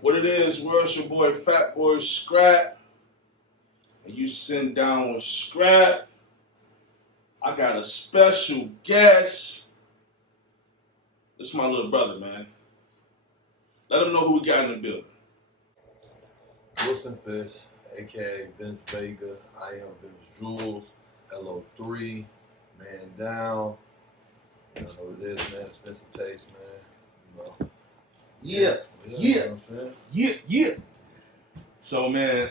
What it is, world, it's your boy Fat Boy Skrap. And you sitting down with Skrap. I got a special guest. This is my little brother, man. Let him know who we got in the building. Wilson Fisk, aka Vince Vega. I am Vince Jules, LO3, Man Down. You know what it is, man. It's Spencer Taste, man. You know. Yeah. You know what I'm saying? Yeah. So, man,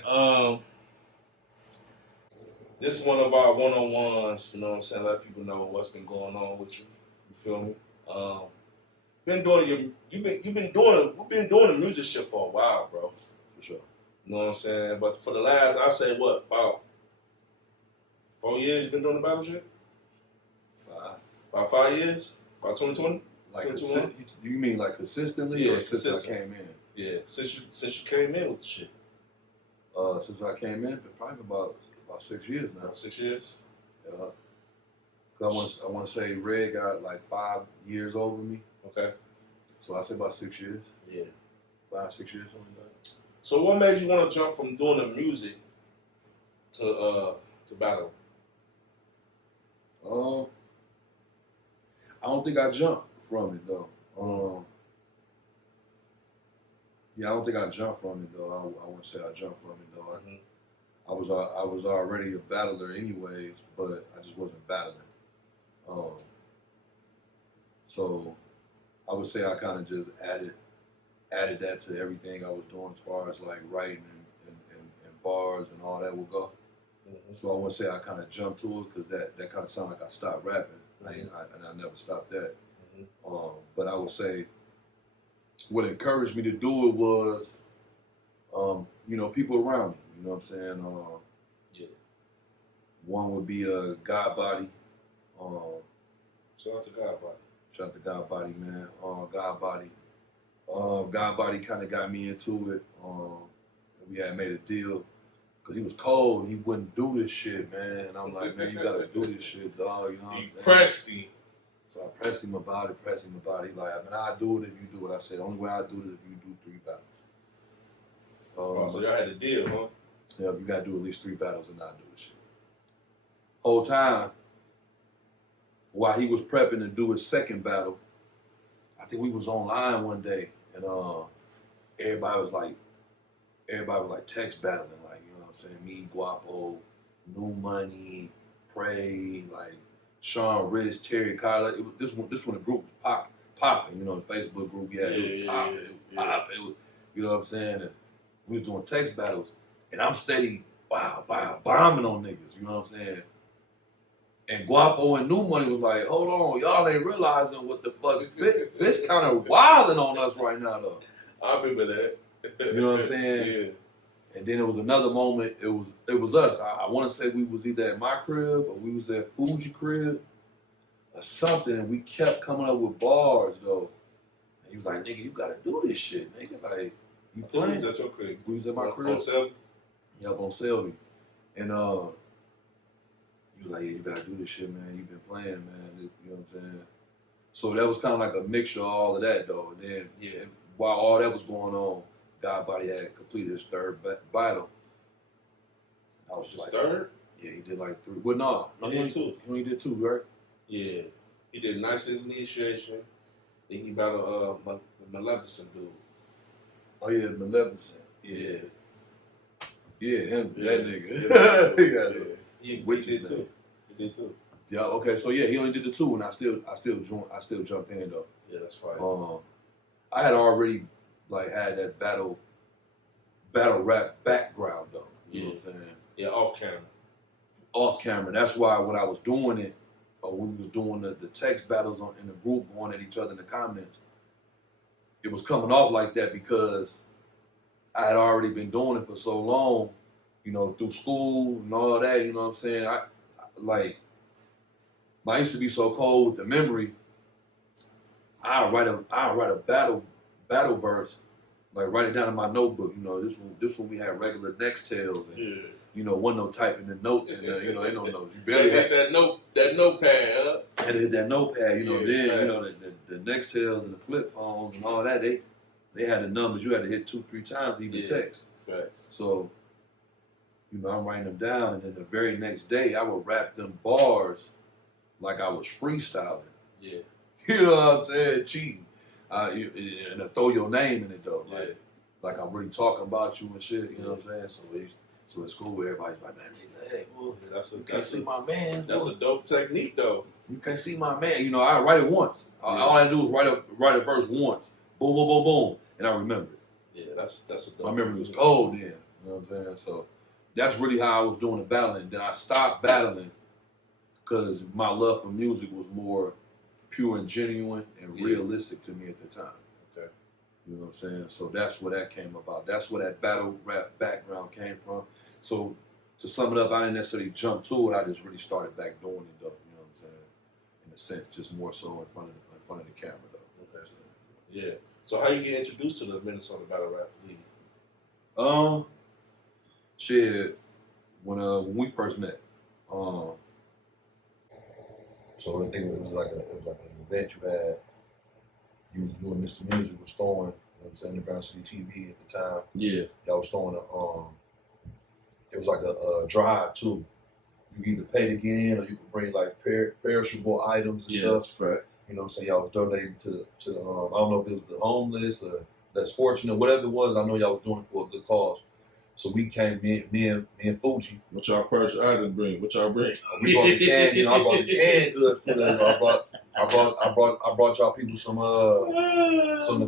this is one of our one-on-ones, you know what I'm saying? Let people know what's been going on with you. You feel me? We've been doing the music shit for a while, bro. For sure. You know what I'm saying? But for the last, I say what, about 4 years you've been doing the battle shit? 5. About 5 years? About 2020? Like, you mean like consistently, yeah, or since consistent. I came in? Yeah, since you came in with the shit. Since I came in, probably about 6 years now. About 6 years? Yeah. I want to say Red got like 5 years over me. Okay. So I say about 6 years. Yeah. 5, 6 years, something like that. So what made you want to jump from doing the music to battle? I don't think I jumped from it though. Yeah, I don't think I jumped from it though. I wouldn't say I jumped from it though. I was already a battler anyways, but I just wasn't battling. So I would say I kind of just added that to everything I was doing as far as like writing and bars and all that would go. So I wouldn't say I kind of jumped to it because that kind of sounded like I stopped rapping. And I never stopped that. But I would say what encouraged me to do it was, people around me. You know what I'm saying? Yeah. One would be God Body. Shout out to God Body. Shout out to God Body, man. God Body. God Body kind of got me into it. We had made a deal because he was cold and he wouldn't do this shit, man. And I'm like, man, you gotta do this shit, dog. You know what I'm saying? Pressed him. So I pressed him about it. He's like, I mean, I'll do it if you do it. I said, the only way I'll do it is if you do 3 battles. So y'all had a deal, huh? Yeah, you gotta do at least 3 battles and not do this shit. Whole time, while he was prepping to do his second battle, I think we was online one day and everybody was like text battling, like, you know what I'm saying? Me, Guapo, New Money, Prey, like Sean Rich, Terry Kyler. This one the group was popping, you know, the Facebook group, it was popping. It was, you know what I'm saying? And we was doing text battles and I'm steady bombing on niggas, you know what I'm saying? And Guapo and New Money was like, hold on, y'all ain't realizing what the fuck. Fisk kind of wilding on us right now, though. I remember that. You know what I'm saying? Yeah. And then it was another moment. It was us. I want to say we was either at my crib or we was at Fuji crib or something. And we kept coming up with bars, though. And he was like, nigga, you got to do this shit, nigga. Like, you playing? We was at your crib. We was at my crib. On Selby? Yep, on Selby. And he was like, yeah, you gotta do this shit, man. You've been playing, man. You know what I'm saying? So that was kind of like a mixture of all of that, though. And then while all that was going on, God Body had completed his 3rd battle. I was just like, 3rd? Yeah, he did like 3. Well, no, he did 2. He only did 2, right? Yeah, he did Nice Initiation. Then he battled the Maleficent dude. Oh yeah, Maleficent. Yeah, him, yeah. That nigga. He did too. Yeah. Okay. So yeah, he only did the 2, and I still jumped in though. Yeah, that's fine. I had already like had that battle rap background though. You know what I'm saying? Yeah, off camera. Off camera. That's why when I was doing it, or we was doing the text battles in the group, going at each other in the comments, it was coming off like that because I had already been doing it for so long. You know, through school and all that, you know what I'm saying? I used to be so cold with the memory. I'll write a battle verse, like write it down in my notebook. You know, this one we had regular Nextels and you know, wasn't no typing the notes and you know, ain't no notes. You barely had that notepad, huh? Had to hit that notepad, you know. Then you know the Nextels and the flip phones and all that. They they had the numbers. You had to hit 2-3 times to even text. Facts. So, you know, I'm writing them down, and then the very next day, I would rap them bars like I was freestyling. Yeah. You know what I'm saying? Cheating. And I throw your name in it, though. Yeah. Like I'm really talking about you and shit. You know what I'm saying? So it's cool where everybody's like, man, nigga, hey, well, you can't see my man. That's a dope technique, though. You can't see my man. You know, I write it once. All I do is write a verse once. Boom, boom, boom, boom, and I remember it. Yeah, that's a dope. My memory was cold then. You know what I'm saying? So that's really how I was doing the battling. Then I stopped battling because my love for music was more pure and genuine and realistic to me at the time. Okay. You know what I'm saying? So that's where that came about. That's where that battle rap background came from. So to sum it up, I didn't necessarily jump to it. I just really started back doing it, though. You know what I'm saying? In a sense, just more so in front of the camera, though. Okay. Yeah. So how you get introduced to the Minnesota Battle Rap League? Shit, when we first met. So I think it was like an event you had. You and Mr. Music was throwing, you know what I'm saying, Underground City TV at the time. Yeah. Y'all was throwing it was like a drive too. You could either pay to get in or you could bring like perishable items and stuff. That's right. You know what I'm saying? Y'all was donating to the I don't know if it was the homeless or less fortunate, whatever it was. I know y'all was doing it for a good cause. So we came, me and Fuji. What y'all purchase items bring? What y'all bring? We brought the can. You know, I brought the canned goods. You know, I brought y'all people some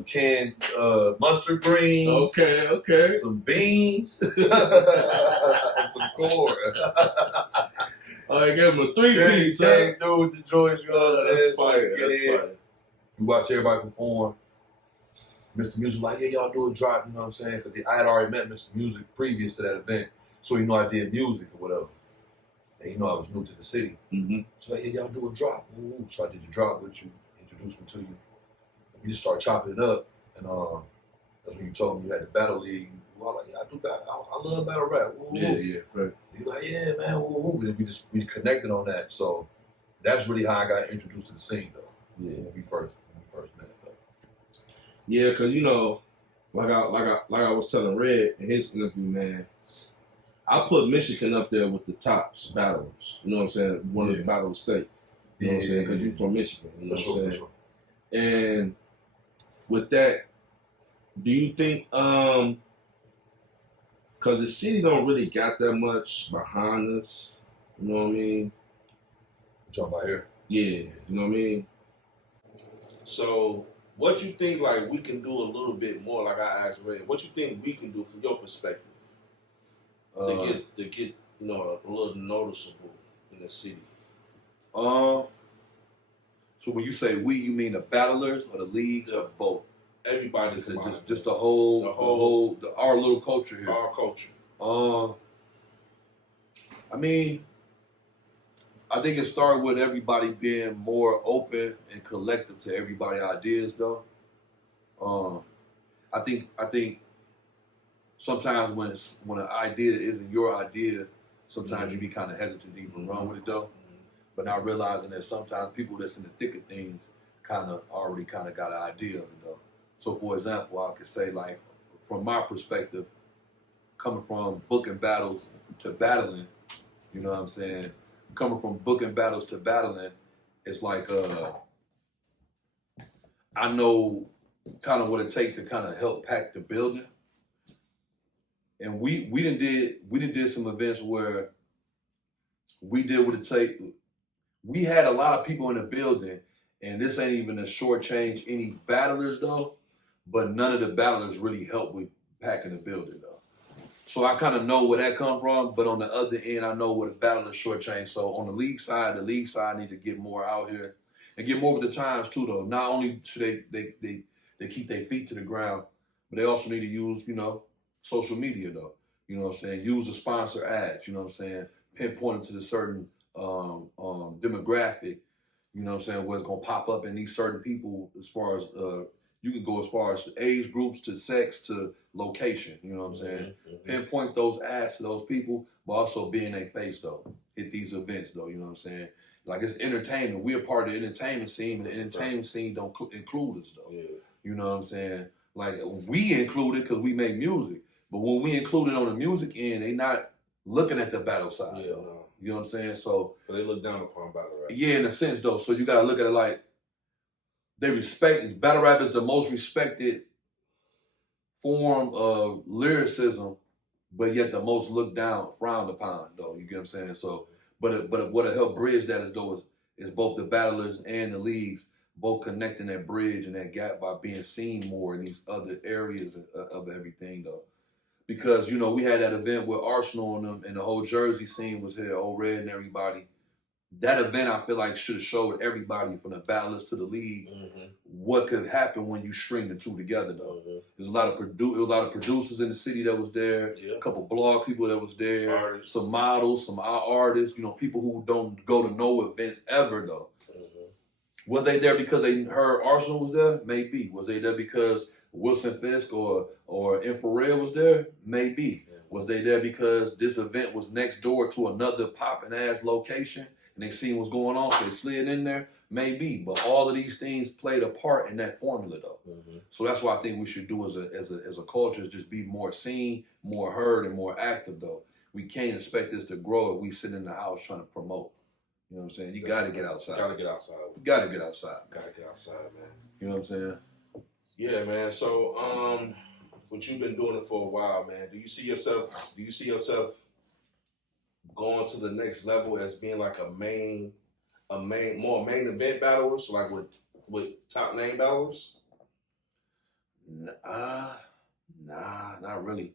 canned mustard greens. Okay. Some beans. and some corn. I gave him a 3-piece. Came through with the joints. You know what I'm saying? That's fire. That's fire. You watch everybody perform. Mr. Music like, yeah, y'all do a drop, you know what I'm saying? Because I had already met Mr. Music previous to that event. So he know I did music or whatever. And he know I was new to the city. Mm-hmm. So like, yeah, y'all do a drop. Ooh. So I did the drop with you, introduced me to you. We just started chopping it up. And that's when you told me you had the battle league. I was like, yeah, I do battle. I love battle rap. Ooh. Yeah, right. He's like, yeah, man. Ooh. And we connected on that. So that's really how I got introduced to the scene, though. Yeah. When we first met. Yeah, cause you know, like I was telling Red in his interview, man, I put Michigan up there with the top battlers. You know what I'm saying? One of the battle states. You know what I'm saying? Because you from Michigan. You know what I'm saying? Sure. And with that, do you think because the city don't really got that much behind us, you know what I mean? You talking about here? Yeah, you know what I mean? So what you think like we can do a little bit more, like I asked Ray, what you think we can do from your perspective to get you know a little noticeable in the city? So when you say we, you mean the battlers or the leagues or both? Everybody, just the whole our little culture here. Our culture. I mean, I think it started with everybody being more open and collective to everybody's ideas, though. I think sometimes when an idea isn't your idea, sometimes you be kind of hesitant to even run with it, though. But not realizing that sometimes people that's in the thick of things already got an idea of it, though. So, for example, I could say, like, from my perspective, coming from booking battles to battling, you know what I'm saying? Coming from booking battles to battling, it's like I know kind of what it takes to kind of help pack the building. And we did some events where we did what it takes. We had a lot of people in the building, and this ain't even to shortchange any battlers though, but none of the battlers really helped with packing the building though. So I kind of know where that come from, but on the other end, I know what a battler shortchange. So on the league side need to get more out here and get more with the times too though. Not only should they keep their feet to the ground, but they also need to use, you know, social media though. You know what I'm saying? Use the sponsor ads, you know what I'm saying? Pinpointing to the certain demographic, you know what I'm saying, where it's gonna pop up in these certain people as far as you can go as far as age groups to sex to location, you know what I'm saying? Pinpoint those ads to those people, but also be in their face though. Hit these events though, you know what I'm saying? Like it's entertainment. We're part of the entertainment scene, and the entertainment scene don't include us though. Yeah. You know what I'm saying? Like we include it because we make music, but when we include it on the music end, they not looking at the battle side. Yeah, no. You know what I'm saying? So they look down upon battle rap. yeah, in a sense though. So you gotta look at it like they respect battle rap is the most respected form of lyricism, but yet the most looked down, frowned upon though. You get what I'm saying? So, but what'll help bridge that is both the battlers and the leagues both connecting that bridge and that gap by being seen more in these other areas of everything though. Because, you know, we had that event with Arsenal and them and the whole Jersey scene was here, Old Red and everybody. That event I feel like should have showed everybody from the battlers to the league what could happen when you string the two together though. There's a lot of producers in the city that was there, a couple blog people that was there, artists. Some models, some artists, you know, people who don't go to no events ever though. Was they there because they heard Arsenal was there? Maybe. Was they there because Wilson Fisk or Infrared was there? Maybe. Was they there because this event was next door to another popping ass location and they seen what's going on, so they slid in there? Maybe. But all of these things played a part in that formula though. So that's what I think we should do as a culture, is just be more seen, more heard, and more active though. We can't expect this to grow if we sit in the house trying to promote. You know what I'm saying? You got to get outside. Got to get outside. You got to get outside. Got to get outside, man. You know what I'm saying? Yeah, man. So, what you've been doing it for a while, man. Do you see yourself going to the next level as being like a main event battlers, like with top name battlers? Nah, not really.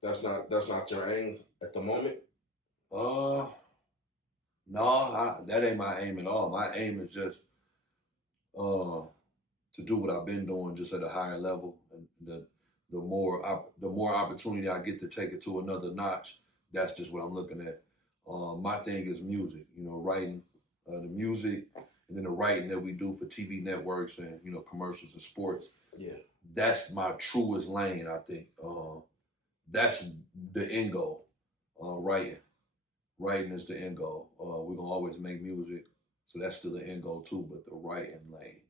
That's not your aim at the moment. No, that ain't my aim at all. My aim is just to do what I've been doing, just at a higher level. And the more opportunity I get to take it to another notch, that's just what I'm looking at. My thing is music, you know, writing the music, and then the writing that we do for TV networks and, you know, commercials and sports. Yeah, that's my truest lane, I think. That's the end goal. Writing is the end goal. We're gonna always make music, so that's still the end goal too. But the writing lane,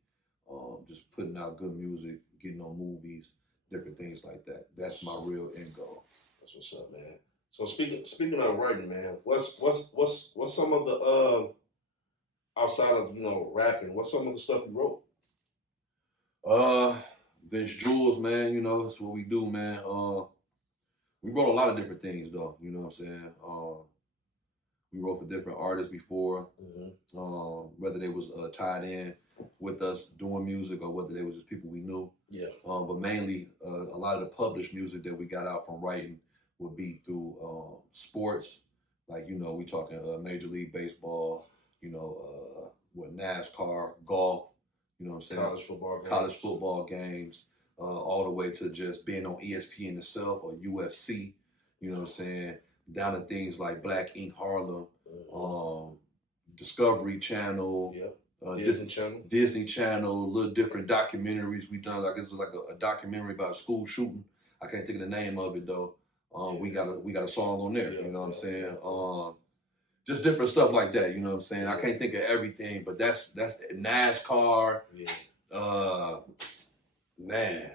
just putting out good music, getting on movies, different things like that. That's my real end goal. That's what's up, man. So speaking of writing, man, what's some of the outside of, you know, rapping? What's some of the stuff you wrote? Vince Jules, man. You know, that's what we do, man. We wrote a lot of different things though. You know what I'm saying? We wrote for different artists before, whether they was tied in with us doing music or whether they was just people we knew. Yeah. But mainly, a lot of the published music that we got out from writing would be through sports, like, you know, we talking Major League Baseball, you know, NASCAR, golf, you know what I'm saying? College football games, all the way to just being on ESPN itself or UFC, you know what I'm saying? Down to things like Black Ink Harlem, Discovery Channel, Disney Channel, little different documentaries we done. Like this was like a documentary about a school shooting. I can't think of the name of it though. We got a song on there. You know what I'm saying? Just different stuff like that. You know what I'm saying? I can't think of everything, but that's NASCAR. Man.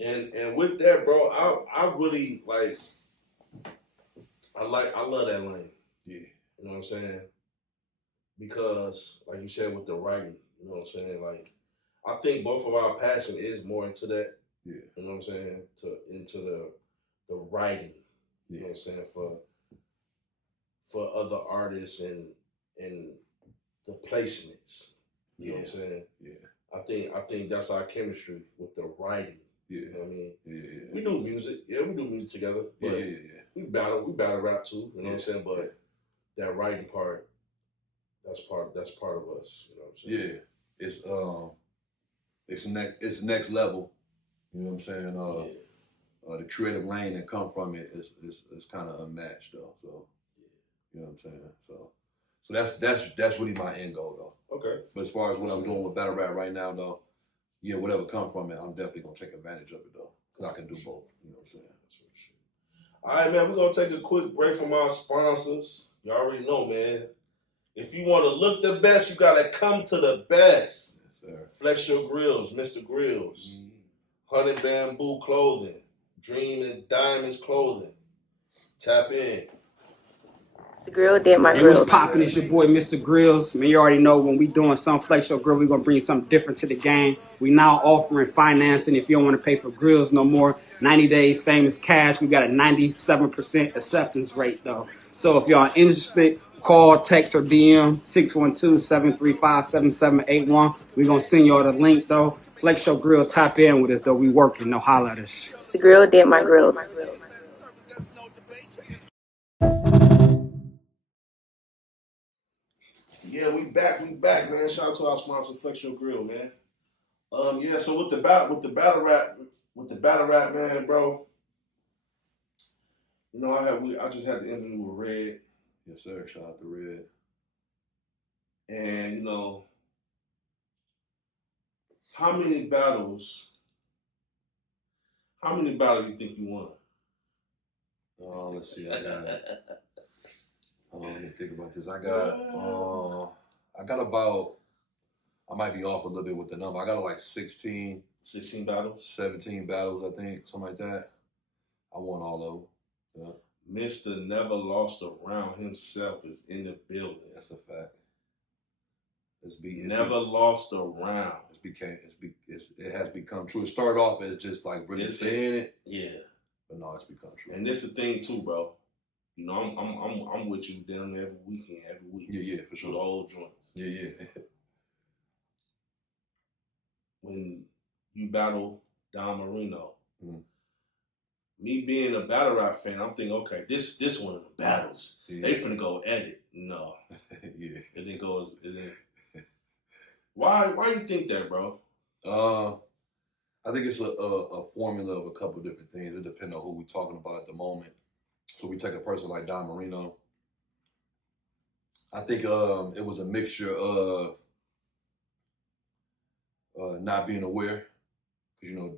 And with that, bro, I really like. I love that lane. Yeah. You know what I'm saying? Because, like you said, with the writing, you know what I'm saying? Like, I think both of our passion is more into that. Yeah. You know what I'm saying? Into the writing. You know what I'm saying? For other artists and the placements. You know what I'm saying? Yeah. I think that's our chemistry with the writing. Yeah. You know what I mean? Yeah. We do music. Yeah, we do music together. But we battle rap too, you know what I'm saying? But that writing part, that's part of us, you know what I'm saying? Yeah. It's next level. You know what I'm saying? The creative lane that come from it is kind of unmatched though. So you know what I'm saying? So that's really my end goal though. Okay. But as far as what I'm doing with battle rap right now though, yeah, whatever come from it, I'm definitely gonna take advantage of it though. Cause I can do both. You know what I'm saying? All right, man, we're going to take a quick break from our sponsors. You already know, man. If you want to look the best, you got to come to the best. Yes, sir. Flex Your Grills, Mr. Grills. 100 Bamboo Clothing, Dream and Diamonds Clothing. Tap in. Mr. Grill did my Hey, grill. what's poppin'? It's your boy, Mr. Grills. Man, you already know when we doing some Flex Show Grill, we gonna bring something different to the game. We now offering financing if you don't want to pay for grills no more. 90 days, same as cash. We got a 97% acceptance rate though. So if y'all interested, call, text, or DM 612-735-7781. We gonna send y'all the link though. Flex Show Grill, tap in with us though. We working. No holla at us. Mr. Grill did my grill. Yeah, we back, man. Shout out to our sponsor, Flex Your Grill, man. Yeah. So with the battle rap, man, bro. You know, I just had the interview with Red, Yes, sir. Shout out to Red. and you know, how many battles you think you won? Let's see. I got. Let me think about this. I got about. I might be off a little bit with the number. I got like 16 battles. 17 battles, I think, something like that. I won all of them. Yeah. Mr. Never Lost a Round himself is in the building. That's a fact. Never lost a round. It has become true. It started off as just like really saying it. Yeah. But no, it's become true. And this is the thing too, bro. You know, I'm with you down there every weekend, every week. Yeah, for sure. With the old joints. Yeah. When you battle Don Marino, mm-hmm. Me being a battle rap fan, I'm thinking, okay, this one of the battles. Yeah. They finna go edit. No. Yeah. It didn't go as it didn't. Why you think that, bro? I think it's a formula of a couple different things. It depends on who we're talking about at the moment. So we take a person like Don Marino. I think it was a mixture of not being aware, because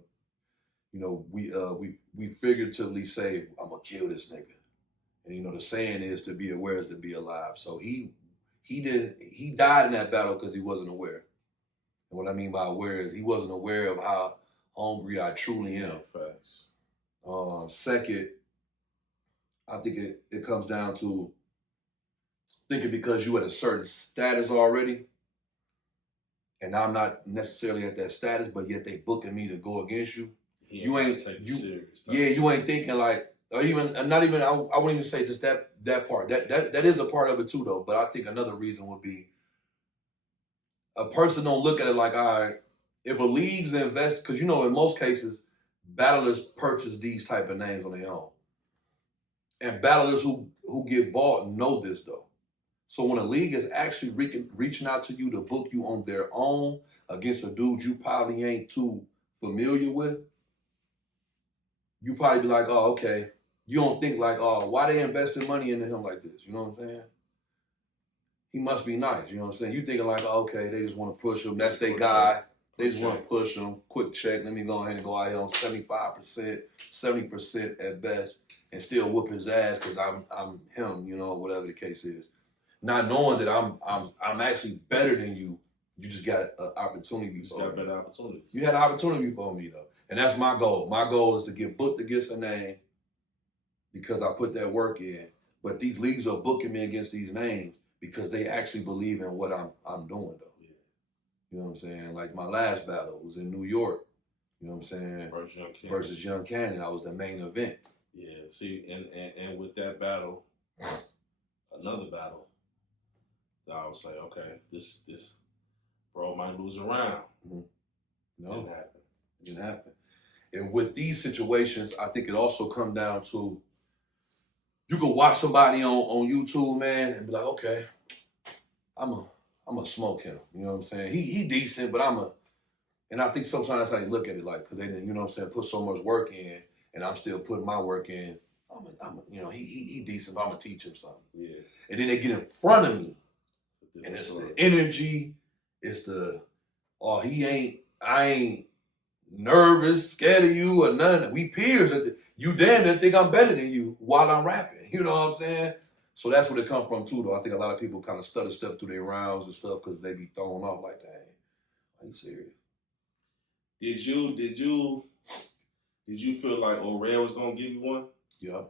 we figuratively say, I'm gonna kill this nigga, and the saying is to be aware is to be alive. So he died in that battle because he wasn't aware. And what I mean by aware is he wasn't aware of how hungry I truly am. Facts. Second, I think it comes down to thinking because you at a certain status already, and I'm not necessarily at that status, but yet they booking me to go against you. You ain't serious. Yeah, you ain't thinking like, or even not even. I wouldn't even say just that part. That is a part of it too, though. But I think another reason would be a person don't look at it like, all right, if a league's invest, because in most cases, battlers purchase these type of names on their own, and battlers who get bought know this though. So when a league is actually reaching out to you to book you on their own against a dude you probably ain't too familiar with, you probably be like, oh, okay. You don't think like, oh, why they investing money into him like this? You know what I'm saying? He must be nice. You know what I'm saying? You thinking like, oh, okay, they just want to push him. That's their guy. They just want to push him. Quick check. Let me go ahead and go out here on 75%, 70% at best, and still whoop his ass because I'm him. Whatever the case is. Not knowing that I'm actually better than you. You just got an opportunity before me. You got better opportunities. You had an opportunity before me though, and that's my goal. My goal is to get booked against a name because I put that work in. But these leagues are booking me against these names because they actually believe in what I'm doing though. Yeah. You know what I'm saying? Like my last battle was in New York. You know what I'm saying? Versus Young Cannon. I was the main event. Yeah. See, and with that battle, another battle. I was like, okay, this bro might lose a round. Mm-hmm. No, didn't happen. And with these situations, I think it also comes down to you can watch somebody on YouTube, man, and be like, okay, I'm a smoke him. You know what I'm saying? He decent, but and I think sometimes that's how you look at it, like, because they didn't, put so much work in, and I'm still putting my work in. He decent, but I'm gonna teach him something. Yeah. And then they get in front of me. And it's the energy, it's I ain't nervous, scared of you or nothing. We peers. You damn near think I'm better than you while I'm rapping. You know what I'm saying? So that's where it come from too, though. I think a lot of people kind of stutter step through their rounds and stuff because they be thrown off like that. Are you serious? Did you Did you feel like O'Reilly was gonna give you one? Yeah,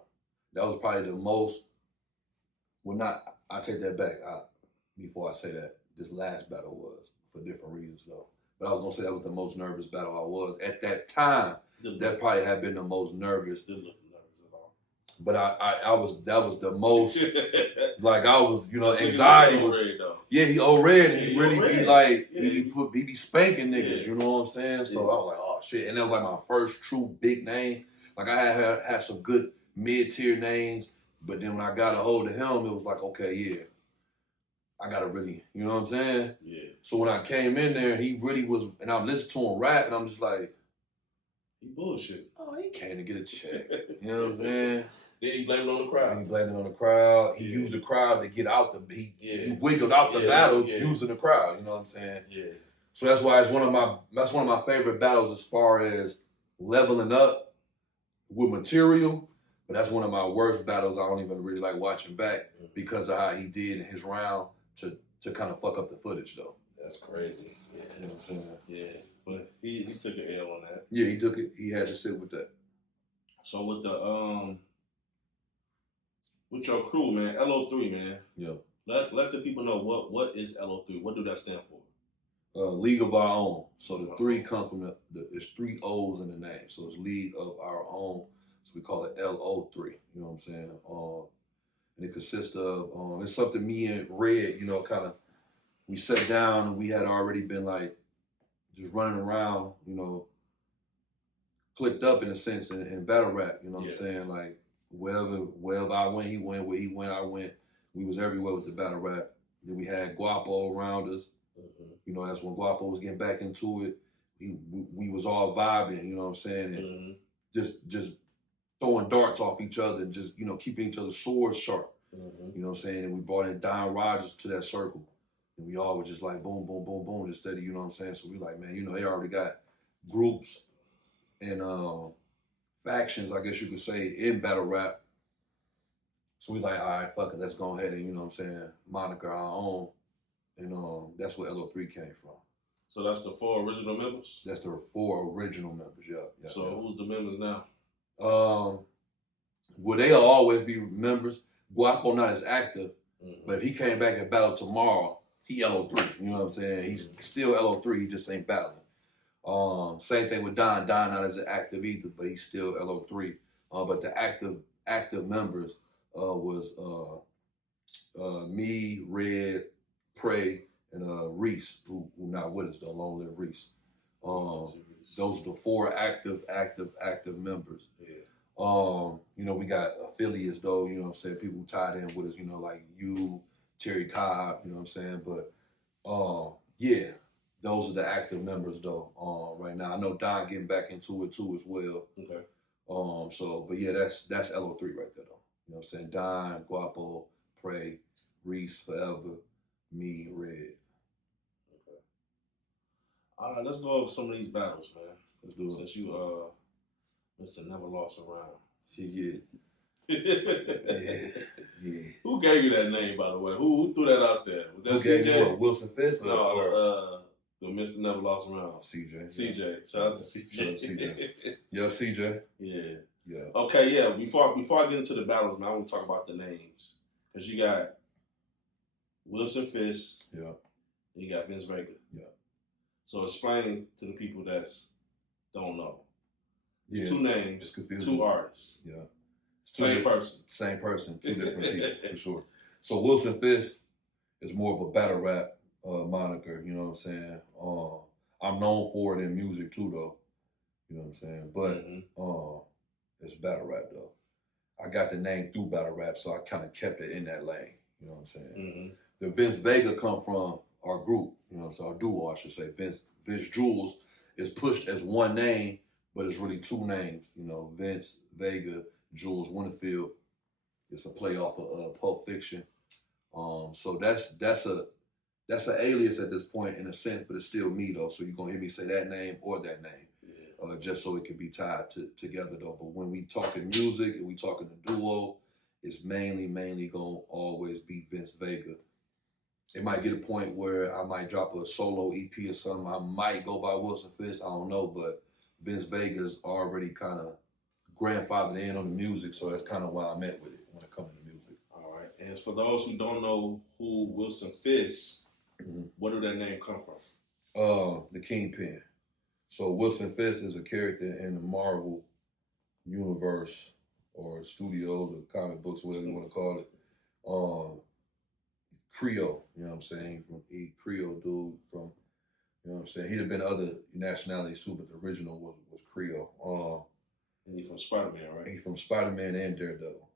that was probably the most. Well, not. I take that back. Before I say that, this last battle was for different reasons though. But I was gonna say that was the most nervous battle I was at that time. That probably had been the most nervous. Didn't look nervous at all. But I was, that was the most, like I was, anxiety was. Yeah, he O-Red, and he really be like, he be spanking niggas, you know what I'm saying? So I was like, oh shit, and that was like my first true big name. Like I had some good mid-tier names, but then when I got a hold of him, it was like, okay, yeah, I gotta really, you know what I'm saying? Yeah. So when I came in there, he really was, and I'm listening to him rap, and I'm just like, he bullshit. Oh, he came to get a check. You know what I'm saying? Then he blamed it on the crowd. Then he blamed it on the crowd. He used the crowd to get out the beat. He wiggled out the battle using the crowd. You know what I'm saying? Yeah. So that's why it's one of my favorite battles as far as leveling up with material. But that's one of my worst battles. I don't even really like watching back because of how he did in his round to kind of fuck up the footage though. That's crazy. Yeah. You know what I'm saying? Yeah. But he took an L on that. Yeah, he took it. He had to sit with that. So with the with your crew, man, LO3, man. Yeah. Let the people know what is LO3. What do that stand for? League of Our Own. So the three come from there's 3 O's in the name. So it's League of Our Own. So we call it LO3. You know what I'm saying? And it consists of it's something me and Red, kind of we sat down and we had already been like just running around, clicked up in a sense in battle rap, you know what I'm saying? Like wherever I went, he went. Where he went, I went. We was everywhere with the battle rap. Then we had Guapo around us. Mm-hmm. That's when Guapo was getting back into it. We was all vibing, you know what I'm saying? And just throwing darts off each other and just, keeping each other's swords sharp. Mm-hmm. You know what I'm saying? And we brought in Don Rogers to that circle. And we all were just like boom, boom, boom, boom, just steady, you know what I'm saying? So we like, man, they already got groups and factions, I guess you could say, in battle rap. So we like, all right, fuck it, let's go ahead and, you know what I'm saying, moniker our own. And that's where LO3 came from. So that's the 4 original members? That's the 4 original members, yeah. So who's the members now? Well, they'll always be members. Guapo not as active, but if he came back and battled tomorrow, he LO3, you know what I'm saying? He's still LO3, he just ain't battling. Same thing with Don. Don not as active either, but he's still LO3. But the active members was me, Red, Prey, and Reese, who not with us though, long live Reese. Those are the 4 active members. Yeah. We got affiliates though, you know what I'm saying, people who tied in with us, like you, Terry Cobb, you know what I'm saying? But yeah, those are the active members though. Right now. I know Don getting back into it too as well. Okay. But yeah, that's LO3 right there though. You know what I'm saying? Don, Guapo, Prey, Reese, Forever, me, Red. Okay. All right, let's go over some of these battles, man. Let's do it. Since you Mr. Never Lost Around. Yeah. Yeah. Who gave you that name, by the way? Who threw that out there? Was that Who CJ? Gave you what, Wilson Fisk? No, the Mr. Never Lost Around. CJ. Shout out to CJ. Yeah, CJ. Yeah. Okay, yeah. Before I get into the battles, man, I want to talk about the names. Because you got Wilson Fisk. Yeah. And you got Vince Vega. Yeah. So explain to the people that don't know. It's yeah. 2 names, 2 artists. Yeah. Same person, 2 different people, for sure. So Wilson Fisk is more of a battle rap moniker, you know what I'm saying? I'm known for it in music too, though. You know what I'm saying? But it's battle rap, though. I got the name through battle rap, so I kind of kept it in that lane. You know what I'm saying? The Vince Vega come from our group, you know what I'm saying? Our duo, I should say. Vince Jules is pushed as one name, but it's really 2 names. Vince Vega, Jules Winfield. It's a play off of Pulp Fiction. So that's an alias at this point in a sense, but it's still me though. So you're gonna hear me say that name or that name, just so it can be tied together though. But when we talking music and we talking the duo, it's mainly gonna always be Vince Vega. It might get a point where I might drop a solo EP or something. I might go by Wilson Fisk. I don't know, but Vince Vega's already kind of grandfathered in on the music, so that's kind of why I met with it when it comes to music. All right. And for those who don't know who Wilson Fisk, Mhm. where did that name come from? The Kingpin. So Wilson Fisk is a character in the Marvel universe or studios or comic books, whatever you want to call it. Creole, you know what I'm saying? He Creole dude from, you know what I'm saying? He'd have been other nationalities too, but the original was Creole. And he's from Spider-Man, right? He's from Spider-Man and Daredevil.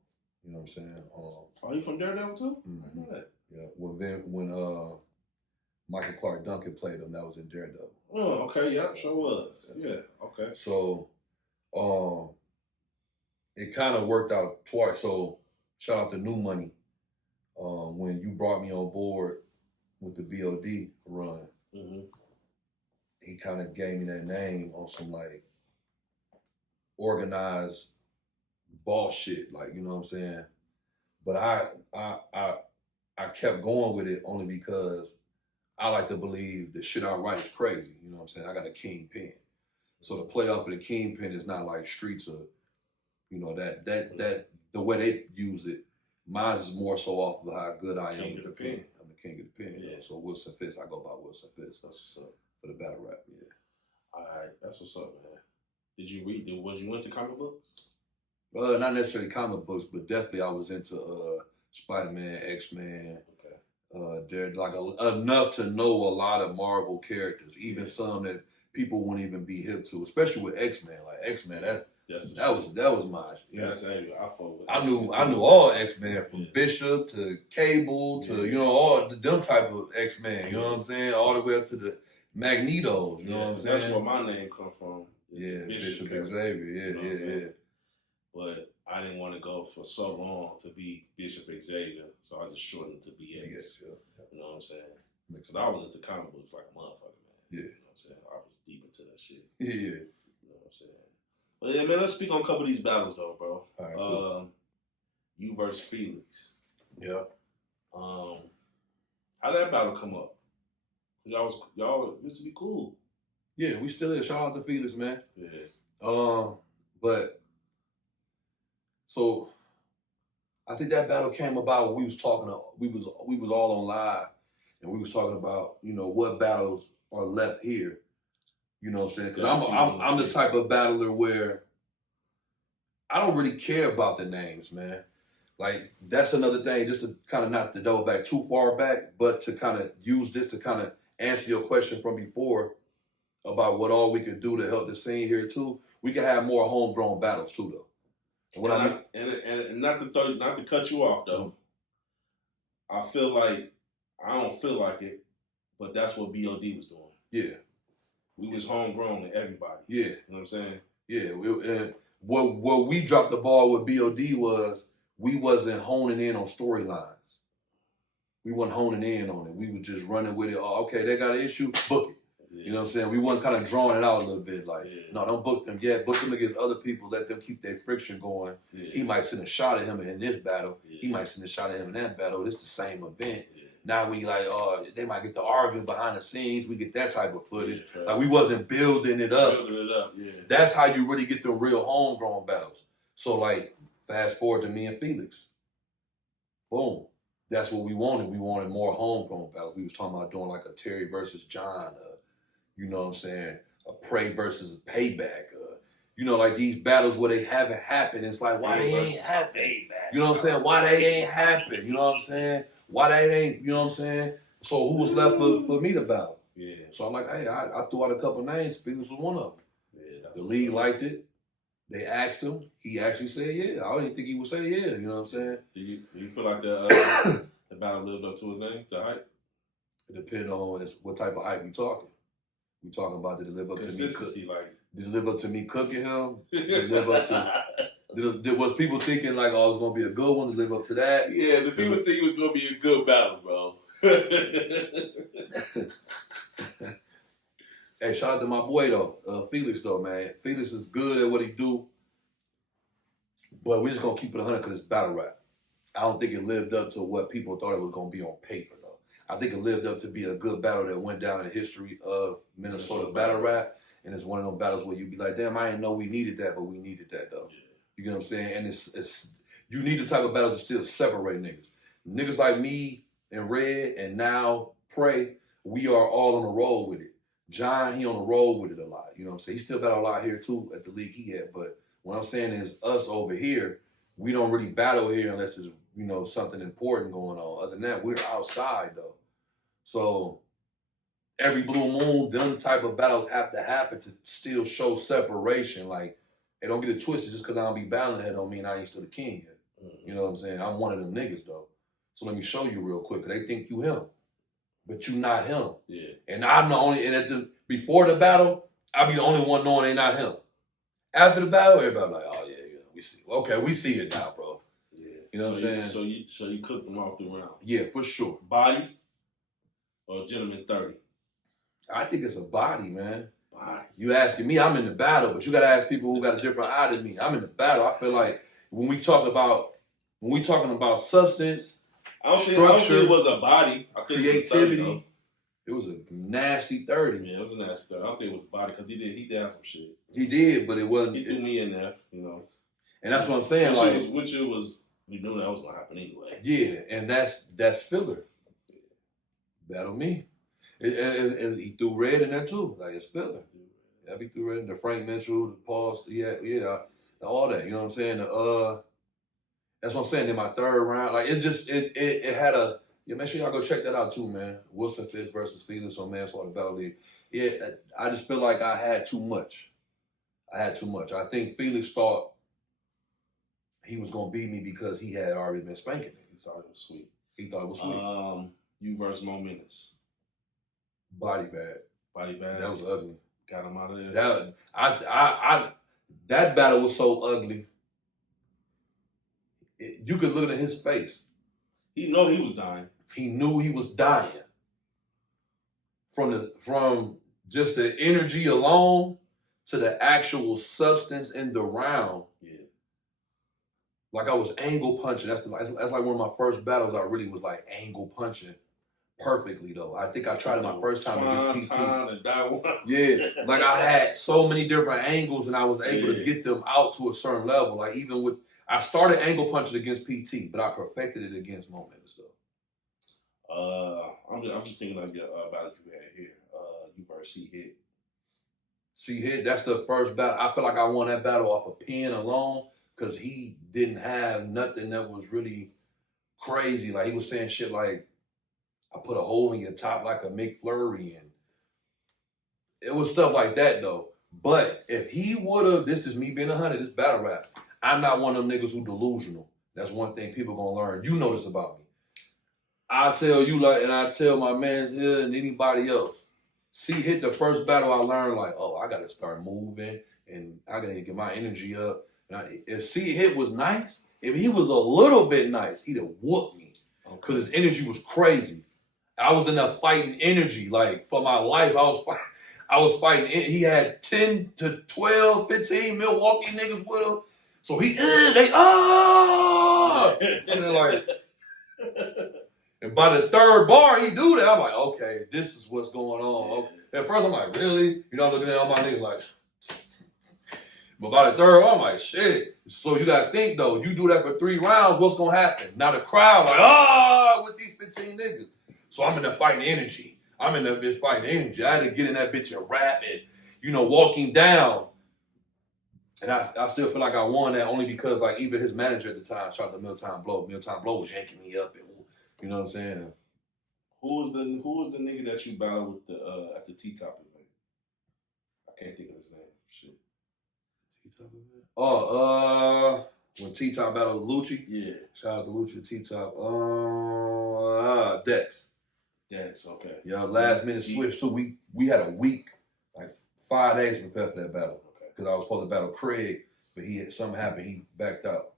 You know what I'm saying? Oh, he from Daredevil too? I Mhm. know that. Yeah. When Michael Clark Duncan played him, that was in Daredevil. Oh, okay. Yep, sure was. Yeah. Okay. So, it kind of worked out twice. So, shout out to New Money. When you brought me on board with the BOD run, Mm-hmm. he kind of gave me that name on some like organized ball shit, like, you know what I'm saying? But I kept going with it only because I like to believe the shit I write is crazy. You know what I'm saying? I got a kingpin. So the play off of the kingpin is not like streets of, you know, that the way they use it. Mine is more so off of how good I am King with of the the pen. pen. I'm the king of the pen. Yeah. You know? So Wilson Fisk, I go by Wilson Fisk. That's what's up. For the battle rap, yeah. All right. That's what's up, man. Did you read? Was you into comic books? Not necessarily comic books, but definitely I was into Spider-Man, X-Men. Okay. They're like enough to know a lot of Marvel characters, even some that people wouldn't even be hip to, especially with X-Men. Like X-Men, that was my. You know, That's I fuck with. I knew all X-Men from Bishop to Cable to you know all them type of X-Men. You know what I'm saying? All the way up to the Magnetos. You know what I'm saying? That's where my name come from. Yeah, Bishop Xavier. Yeah. But I didn't want to go for so long to be Bishop Xavier, so I just shortened it to BX. Yes, yeah. You know what I'm saying? Because I was into comic books like a motherfucker, man. Yeah. You know what I'm saying? I was deep into that shit. Yeah. You know what I'm saying? But yeah, man, let's speak on a couple of these battles though, bro. All right, cool. You versus Felix. Yeah. How did that battle come up? Y'all used to be cool. Yeah, we still is. Shout out to Felix, man. Yeah. But so I think that battle came about when we was talking. We was all on live, and we was talking about, you know, what battles are left here. You know what I'm saying? Because I'm the type of battler where I don't really care about the names, man. Like that's another thing, just to kind of not to double back too far back, but to kind of use this to kind of answer your question from before about what all we could do to help the scene here too. We could have more homegrown battles too, though. And not to cut you off though. I don't feel like it, but that's what BOD was doing. Yeah. We was homegrown to everybody. Yeah. You know what I'm saying? Yeah. What we dropped the ball with BOD was we wasn't honing in on storylines. We wasn't honing in on it. We were just running with it. Oh, okay, they got an issue, book it. Yeah. You know what I'm saying? We wasn't kind of drawing it out a little bit. Like, no, don't book them yet. Book them against other people. Let them keep their friction going. Yeah. He might send a shot at him in this battle. Yeah. He might send a shot at him in that battle. It's the same event. Yeah. Now we like, they might get to arguing behind the scenes. We get that type of footage. Yeah, like we wasn't building it up. Yeah. That's how you really get the real homegrown battles. So like, fast forward to me and Felix. Boom. That's what we wanted. We wanted more homegrown battles. We was talking about doing like a Terry versus John, you know what I'm saying? A Prey versus a Payback. You know, like these battles where they haven't happened. It's like, why they ain't happened? You know what I'm saying? Why they ain't happened? You know what I'm saying? Why they ain't, you know what I'm saying? So who was left for me to battle? Yeah. So I'm like, hey, I threw out a couple names. Felix was one of them. Yeah, the league liked it. They asked him. He actually said, yeah. I didn't think he would say yeah. You know what I'm saying? Do you feel like the battle lived up to his name, to hype? It depends on what type of hype we talking. We talking about did it live up to me? Did it live up to me cooking him? Did it live up to? Was people thinking like, oh, it's gonna be a good one to live up to that? Yeah, the people think it was gonna be a good battle, bro. Hey, shout out to my boy though, Felix though, man. Felix is good at what he do, but we just gonna keep it 100 because it's battle rap. I don't think it lived up to what people thought it was gonna be on paper though. I think it lived up to be a good battle that went down in history of Minnesota battle rap. And it's one of those battles where you be like, damn, I didn't know we needed that, but we needed that though. Yeah. You get what I'm saying? And it's you need the type of battle to still separate niggas. Niggas like me and Red and now Prey, we are all on the road with it. John, he on the road with it a lot. You know what I'm saying? He still battle a lot here too at the league he had. But what I'm saying is us over here, we don't really battle here unless it's, you know, something important going on. Other than that, we're outside though. So every blue moon, them type of battles have to happen to still show separation. Like, hey, don't get it twisted. Just because I don't be battling that don't mean I ain't still the king yet. You know what I'm saying? I'm one of them niggas though. So let me show you real quick. They think you him, but you not him. Yeah. And I'm the only. And before the battle, I'll be the only one knowing they not him. After the battle, everybody like, oh yeah, we see. Okay, we see it now, bro. Yeah. You know what I'm saying? So you cooked them all through round. Yeah, for sure. Body or gentleman 30? I think it's a body, man. Body. You asking me, I'm in the battle, but you gotta ask people who got a different eye than me. I'm in the battle. I feel like when we talking about substance, I don't think it was a body. I think creativity, it was a nasty 30. Yeah, it was a nasty 30. I don't think it was a body because he did have some shit. He did, but it wasn't. He threw me in there, you know. And that's what I'm saying. Which it was, we knew that was gonna happen anyway. Yeah, and that's filler. Battle me. And he threw Red in there too. Like, it's filler. Yeah, he threw Red in there. Frank Mitchell, the pause. Yeah, all that. You know what I'm saying? That's what I'm saying. In my third round, like it had a. Yeah, make sure y'all go check that out too, man. Wilson Fisk versus Felix on Manslaughter Battle League. Yeah, I just feel like I had too much. I think Felix thought he was gonna beat me because he had already been spanking it. He thought it was sweet. You versus Momentus. Body bad. That was ugly. Got him out of there. That battle was so ugly. You could look at his face. He know he was dying. He knew he was dying. From just the energy alone to the actual substance in the round. Yeah. Like I was angle punching. That's like one of my first battles. I really was like angle punching perfectly though. I think I tried it my first time against PT. Yeah, like I had so many different angles and I was able to get them out to a certain level. Like even with, I started angle punching against PT, but I perfected it against Momentus though. I'm just thinking of your battle you had here. You versus C-Hit. C-Hit, that's the first battle. I feel like I won that battle off a pen alone because he didn't have nothing that was really crazy. Like he was saying shit like, I put a hole in your top like a McFlurry, and it was stuff like that though. But if he would have, this is me being 100, this battle rap. I'm not one of them niggas who delusional. That's one thing people gonna learn. You know this about me. I tell you like, and I tell my mans here and anybody else. C-Hit the first battle I learned like, oh, I gotta start moving and I gotta get my energy up. If C-Hit was nice, if he was a little bit nice, he'd have whooped me because his energy was crazy. I was in that fighting energy, like for my life. I was fighting. He had 10 to 12, 15 Milwaukee niggas with him. So and then like, and by the third bar he do that. I'm like, okay, this is what's going on. Okay. At first I'm like, really? You know, I'm looking at all my niggas like. But by the third, I'm like, shit. So you gotta think though, you do that for 3 rounds, what's gonna happen? Now the crowd like, with these 15 niggas. So I'm in the fighting energy. I had to get in that bitch and rap and, you know, walking down. And I still feel like I won that only because like even his manager at the time, shout out to Milltown Blow. Milltown Blow was yanking me up and, you know what I'm saying? Who was the nigga that you battled with the at the T-Top event? I can't think of his name. Shit. T-Top event? Oh, when T-Top battled Lucci? Yeah. Shout out to Lucci, T-Top. Dex. Dex, okay. Yeah, last minute switch too. We had a week, like 5 days to prepare for that battle. Okay. Because I was supposed to battle Craig, but something happened. He backed out.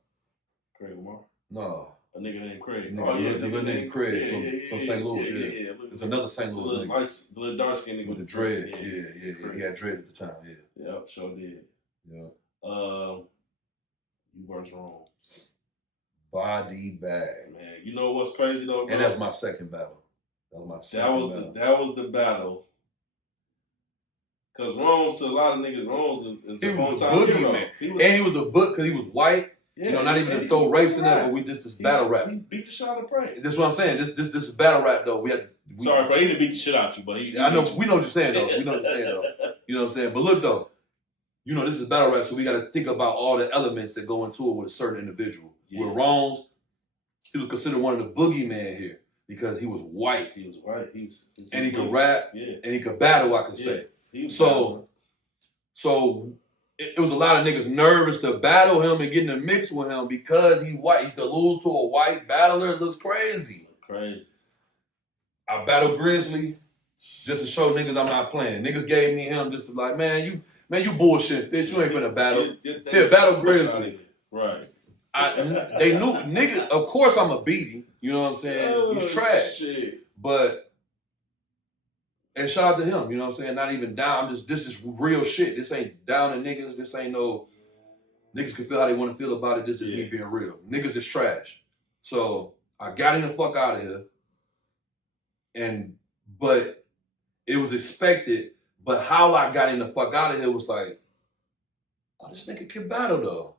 Craig Lamar? No. A nigga named Craig. The good nigga Craig from St. Louis. Yeah. There's another St. Louis nigga. The little dark skin nigga. With the dread. Yeah. He had dread at the time, yeah. Yep, sure did. Yeah. You versus wrong. Body bag. Man, you know what's crazy though, bro? And that's my second battle. That was my second battle. That was the battle. Because Rome's to a lot of niggas, Rome's is He a was a hometown boogie hero. man. And he was a book because he was white. Yeah, Not even to throw race in there, but we this battle rap. He beat the shit out of Prey. This is what I'm saying. This is battle rap though. Sorry, bro, he didn't beat the shit out you, but I know we know what you're saying though. We know what you're saying though. You know what I'm saying? But look though, this is battle rap, so we gotta think about all the elements that go into it with a certain individual. Yeah. With Rome's, he was considered one of the boogeyman here because he was white. He was white. And he could rap. Yeah. And he could battle, I could say. So it was a lot of niggas nervous to battle him and get in the mix with him because he white. To lose to a white battler looks crazy. Crazy. I battled Grizzly just to show niggas I'm not playing. Niggas gave me him just to like, man, you bullshit, bitch. You ain't finna battle. Here, battle Grizzly. Right. They knew, niggas, of course I'm a beat him. You know what I'm saying? He's trash. Shit. But, and shout out to him, you know what I'm saying? Not even down. This is real shit. This ain't down to niggas. This ain't no, niggas can feel how they want to feel about it. This is me being real. Niggas is trash. So, I got him the fuck out of here. But it was expected. But how I got him the fuck out of here was like, oh, this nigga can battle though.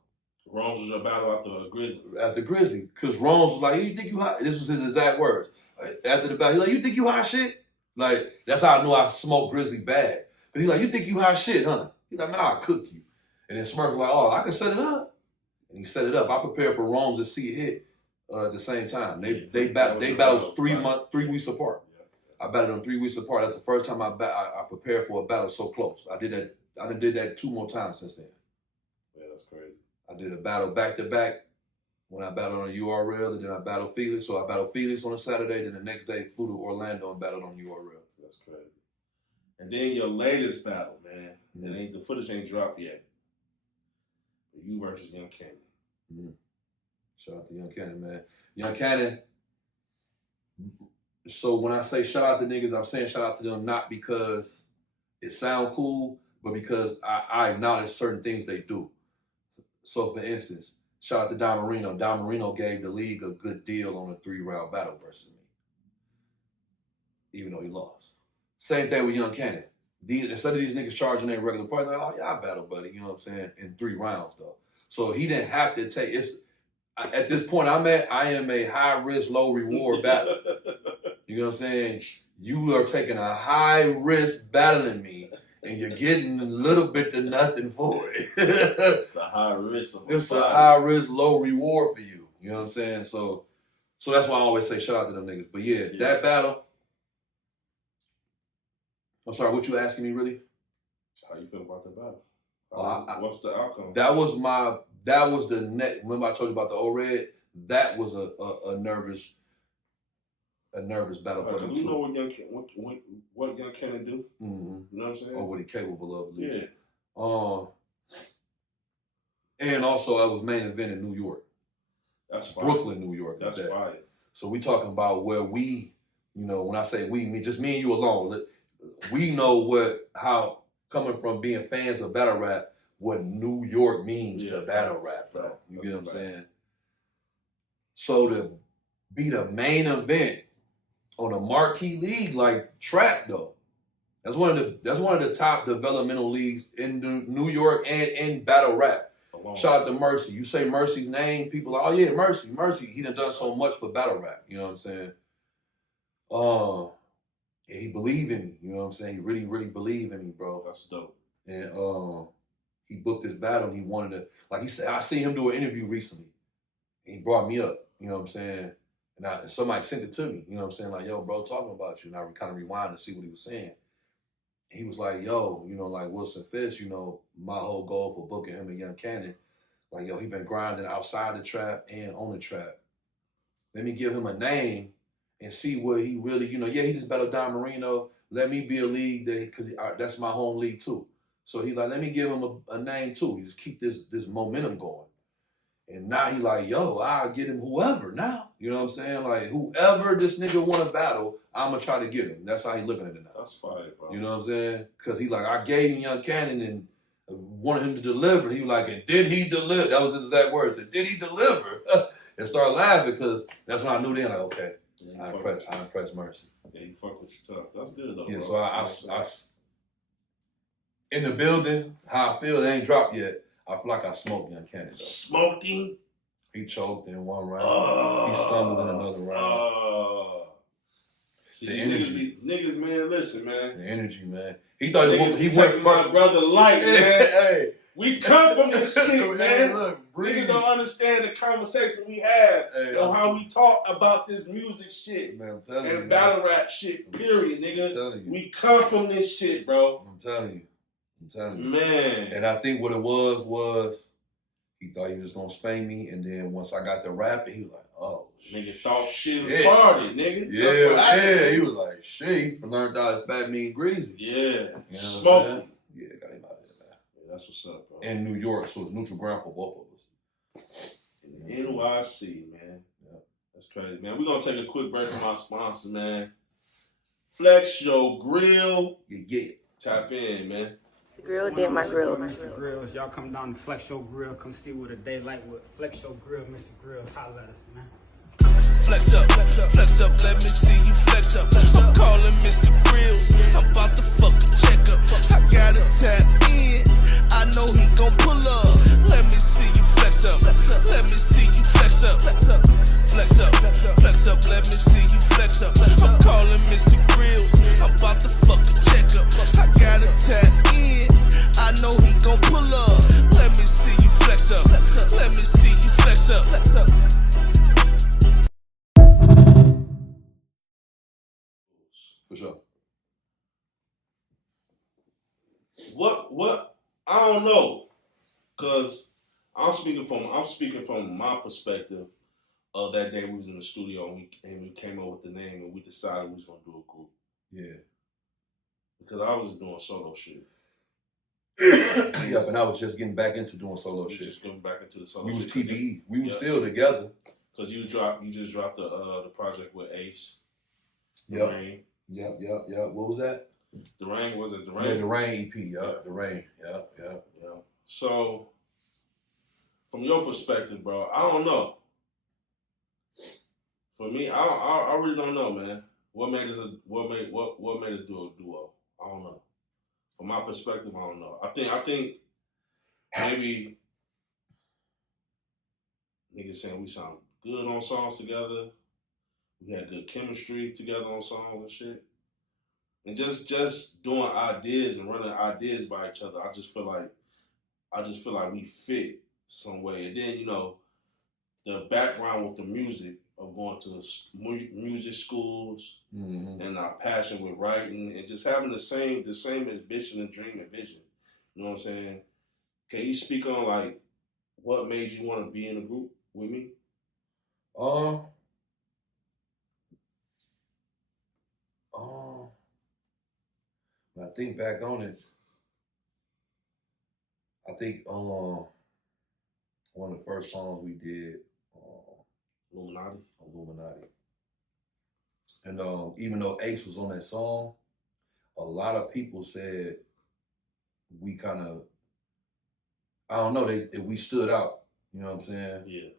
Rome's was your battle after Grizzly. After Grizzly. Because Rome's was like, you think you hot? This was his exact words. After the battle, he's like, you think you hot shit? Like, that's how I knew I smoked Grizzly bad. Because he's like, you think you hot shit, huh? He's like, man, I'll cook you. And then Smirk was like, oh, I can set it up. And he set it up. I prepared for Rome's to see it hit at the same time. They battled 3 weeks apart. I battled them 3 weeks apart. That's the first time I prepared for a battle so close. I did that 2 more times since then. Yeah, that's crazy. I did a battle back to back when I battled on URL, and then I battled Felix. So I battled Felix on a Saturday, then the next day flew to Orlando and battled on URL. That's crazy. And then your latest battle, man. Mm-hmm. The footage ain't dropped yet. You versus Young Cannon. Mm-hmm. Shout out to Young Cannon, man. Young Cannon. So when I say shout out to niggas, I'm saying shout out to them not because it sound cool, but because I acknowledge certain things they do. So for instance, shout out to Don Marino. Don Marino gave the league a good deal on a 3-round battle versus me, even though he lost. Same thing with Young Cannon. Instead of these niggas charging their regular price, like, oh yeah, I battle, buddy. You know what I'm saying? In 3 rounds though. So he didn't have to take at this point I am a high risk, low reward battle. You know what I'm saying? You are taking a high risk battling me, and you're getting a little bit to nothing for it. It's a high risk. It's a high risk, low reward for you. You know what I'm saying? So that's why I always say shout out to them niggas. But yeah, that battle. I'm sorry, what you asking me really? How you feel about that battle? What's the outcome? That was the net. Remember I told you about the O-Red? That was a nervous battle for them too. You know what Young Cannon do? Mm-hmm. You know what I'm saying? Or what he capable of. Yeah. And also I was main event in New York. That's fire. Brooklyn, New York. That's fire. So we talking about where we, when I say we, just me and you alone, we know how coming from being fans of battle rap, what New York means to battle rap, bro. You get what I'm saying? So to be the main event on a marquee league like Trap though, that's one of the top developmental leagues in New York and in battle rap. Shout out to Mercy. You say Mercy's name, people are, oh yeah, Mercy. He done so much for battle rap. You know what I'm saying? And he believed in me. You know what I'm saying? He really, really believed in me, bro. That's dope. And he booked this battle and he wanted to, like he said, I seen him do an interview recently. And he brought me up, you know what I'm saying? And somebody sent it to me, you know what I'm saying? Like, yo, bro, talking about you. And I kind of rewind to see what he was saying. And he was like, yo, like Wilson Fisk, my whole goal for booking him and Young Cannon, like, yo, he been grinding outside the trap and on the trap. Let me give him a name and see what he really, he just battled Don Marino. Let me be a league because that's my home league too. So he's like, let me give him a name too. He just keep this momentum going. And now he like, yo, I'll get him whoever now. You know what I'm saying? Like, whoever this nigga want to battle, I'm going to try to get him. That's how he looking at it now. That's fire, bro. You know what I'm saying? Because he like, I gave him Young Cannon and wanted him to deliver. He was like, and did he deliver? That was his exact words. And did he deliver? And started laughing because that's when I knew then, like, okay, I impressed Mercy. Yeah, you fuck with your tough. That's good though. Yeah, bro. so in the building, how I feel, they ain't dropped yet. I feel like I smoked Young Cannon, though. Smoked him? He choked in one round. He stumbled in another round. See, the these energy. niggas, man, listen, man. The energy, man. He thought he Niggas went my first. brother light, man. Hey. We come from this shit, man. Look, breathe. Niggas don't understand the conversation we have and how we talk about this music shit. Man, I'm telling you, and battle rap shit, period, nigga. I'm telling you. We come from this shit, bro. I'm telling you. Man. And I think what it was he thought he was gonna spank me, and then once I got the rapping, he was like, "Oh, nigga thought shit was party, nigga." Yeah. He was like, "Shit." He learned out of Fat Mean Greasy. Yeah, you know smoking. Yeah, got him out of there, man. Yeah, that's what's up, bro. In New York, so it's neutral ground for both of us. In NYC, man. Yeah, that's crazy, man. We're gonna take a quick break from our sponsor, man. Flex Your Grill. Yeah. Tap in, man. Grill did my grill. Mr. Grills, y'all come down to Flex Your Grill. Come see what a day like with Flex Your Grill, Mr. Grills. Holla at us, man. Flex up, let me see you flex up. I'm calling Mr. Grills, I'm about to fuck a checkup. I gotta tap in, I know he gon' pull up. Let me see you flex up, let me see you flex up. Flex up, let me see you flex up. I'm calling Mr. Grills, I'm about to fuck a checkup. I gotta tap in, I know he gon' pull up. Let me see you flex up, let me see you flex up. For sure. What? I don't know, cause I'm speaking from my perspective of that day we was in the studio and we came up with the name and we decided we was gonna do a group. Yeah. Because I was doing solo shit. Yep, and I was just getting back into doing solo shit. Just getting back into the solo we shit. was TBE. We was still together. Cause you just dropped the project with Ace. Yep. Rain. Yep. What was that? The Rain, was it The Rain? Yeah, the Rain EP. Yep. The Rain. Yep. So, from your perspective, bro, I don't know. For me, I really don't know, man. What made us do a duo? I don't know. From my perspective, I don't know. I think maybe niggas saying we sound good on songs together. We had good chemistry together on songs and shit. And just doing ideas and running ideas by each other, I just feel like we fit some way. And then, the background with the music of going to music schools and our passion with writing and just having the same ambition and dream and vision. You know what I'm saying? Can you speak on like what made you want to be in a group with me? When I think back on it, I think one of the first songs we did, Illuminati. And even though Ace was on that song, a lot of people said we kind of, I don't know, we stood out. You know what I'm saying? Yeah.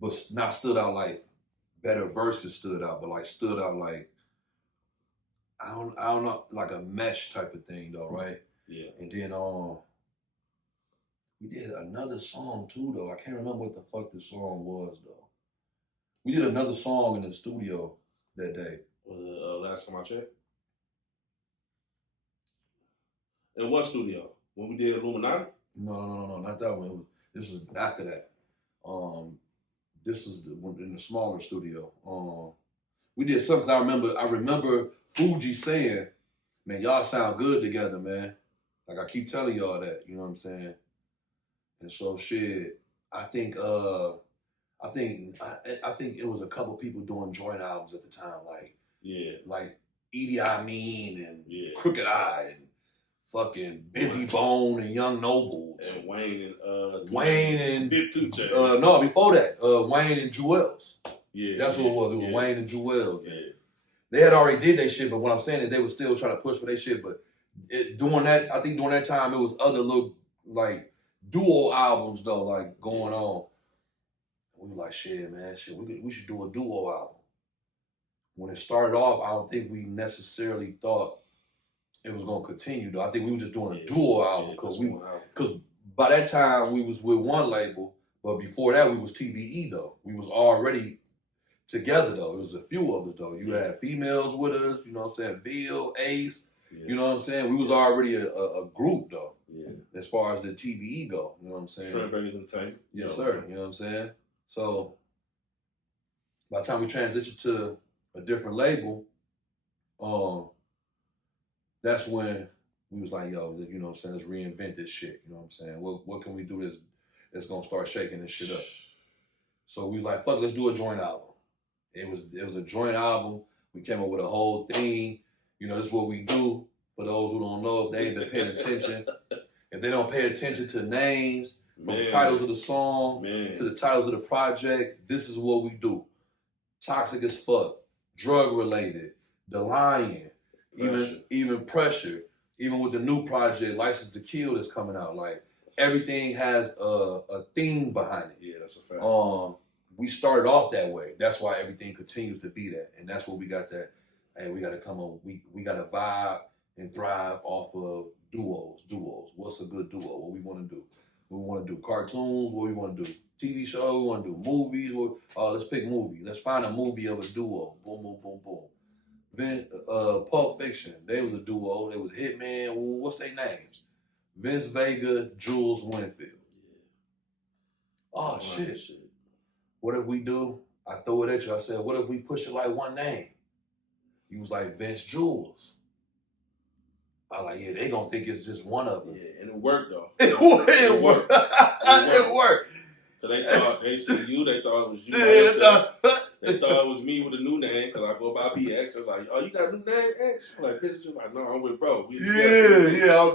But not stood out like better verses stood out, but like stood out like, I don't know, like a mesh type of thing though, right? Yeah. And then we did another song too though. I can't remember what the fuck the song was though. We did another song in the studio that day. Was it Last Time I Checked? In what studio? When we did Illuminati? No, not that one. This was after that. This is in the smaller studio. We did something. I remember Fuji saying, "Man, y'all sound good together, man." Like I keep telling y'all that. You know what I'm saying? And so shit. I think it was a couple people doing joint albums at the time, like Edie Amin and Crooked Eye and fucking Busy Bone and Young Noble and Wayne and Big Two Chainz. No, before that, Wayne and Jewels. Yeah, that's what it was. It was Wayne and Jewels. Yeah. They had already did their shit, but what I'm saying is they were still trying to push for their shit. But during that time, it was other little like duo albums though, like going on. We were like, shit, man, we should do a duo album. When it started off, I don't think we necessarily thought it was gonna continue though. I think we were just doing a duo album because because by that time we was with one label, but before that we was TBE though. We was already together though. It was a few of us though. You had females with us, you know what I'm saying? Bill, Ace, you know what I'm saying? We was already a group though. Yeah. As far as the TBE go, you know what I'm saying? Shrimp Burgers and Tank. Yes, sir. You know what I'm saying? So by the time we transitioned to a different label, that's when we was like, yo, you know what I'm saying, let's reinvent this shit. You know what I'm saying? What can we do that's gonna start shaking this shit up? So we was like, fuck, let's do a joint album. It was a joint album. We came up with a whole theme. You know, this is what we do. For those who don't know, if they ain't been paying attention, if they don't pay attention to names, from titles of the song to the titles of the project, this is what we do. Toxic as fuck, drug related, The Lion, even Pressure, even with the new project, License to Kill that's coming out. Like everything has a theme behind it. Yeah, that's a fact. We started off that way. That's why everything continues to be that. And that's what we got that, hey, we gotta come on, we gotta vibe and thrive off of duos. What's a good duo? What we wanna do? We wanna do cartoons, what we wanna do? TV shows, we wanna do movies, let's pick movies. Let's find a movie of a duo. Boom, boom, boom, boom. Then Pulp Fiction, they was a duo. They was Hitman, what's their names? Vince Vega, Jules Winfield. Yeah. Oh, shit. What if we do? I throw it at you. I said, what if we push it like one name? You was like, Vince Jules. I like, yeah, they gonna think it's just one of us. Yeah, and it worked though. It worked. It worked. Cause they see you, they thought it was you. They thought it was me with a new name, cause I go by BX. I was like, oh, you got a new name, X? I'm like, Vince Jules. Like, no, I'm with bro. I'm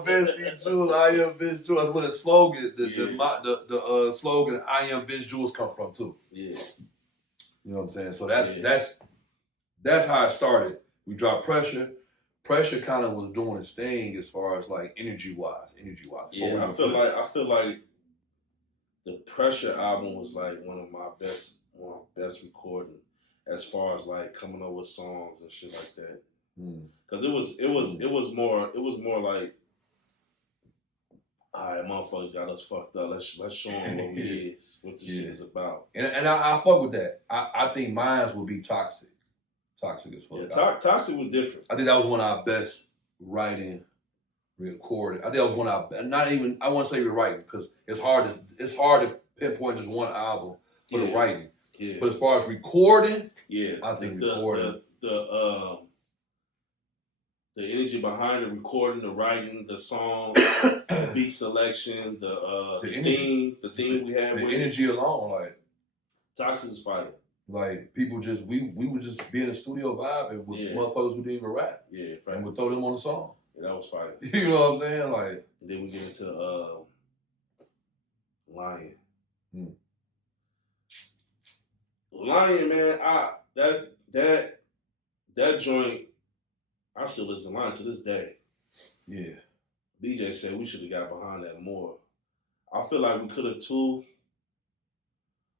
Vince Jules. I am Vince Jules. That's where the slogan, the slogan, I am Vince Jules come from too. Yeah. You know what I'm saying? So that's how it started. We dropped Pressure. Pressure kind of was doing its thing as far as like energy wise. Yeah, I feel like the Pressure album was like one of my best recording as far as like coming up with songs and shit like that. Cause it was more like, all right, motherfuckers got us fucked up. Let's show them what what this shit is about. And I fuck with that. I think mine would be Toxic. Toxic as fuck. Yeah, Toxic was different. I think that was one of our best writing, recording. I think that was one of our, I won't say rewriting because it's hard to pinpoint just one album for the writing. Yeah. But as far as recording, I think recording. The energy behind the recording, the writing, the song, beat selection, the theme we had. The energy alone, like Toxic is fire. Like people just we would just be in the studio vibing with motherfuckers who didn't even rap. Yeah, and we'd throw them on the song. Yeah, that was fire. You know what I'm saying? Like, and then we get into Lion. Lion, man, that joint, I still listen to Lion to this day. Yeah. BJ said we should have got behind that more. I feel like we could have too,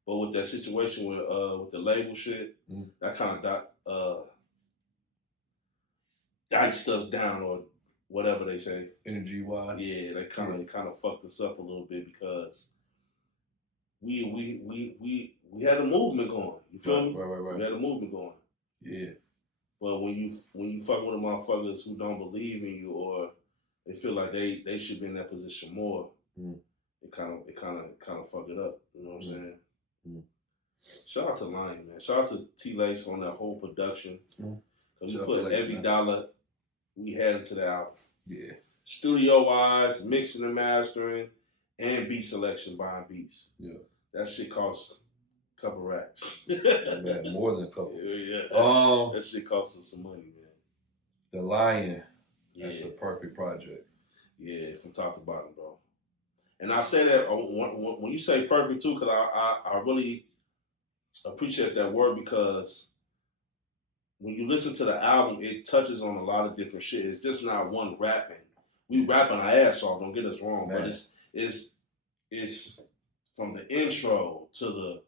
but with that situation with the label shit, that kind of diced us down or whatever they say. Energy wise. Yeah, they kind of fucked us up a little bit because we had a movement going. You feel me? Right. We had a movement going. Yeah. But when you fuck with the motherfuckers who don't believe in you or they feel like they should be in that position more, it kind of fuck it up. You know what I'm saying? Shout out to Lion, man. Shout out to T-Lace on that whole production. Because we put every dollar we had into the album. Yeah. Studio wise, mixing and mastering, and beat selection, buying beats. Yeah. That shit costs a couple racks. Man, more than a couple. Yeah. That shit costs us some money, man. The Lion. That's a perfect project. Yeah, from top to bottom, bro. And I say that when you say perfect too, because I really appreciate that word because when you listen to the album, it touches on a lot of different shit. It's just not one rapping. We rapping our ass off. Don't get us wrong, man. But it's from the intro to the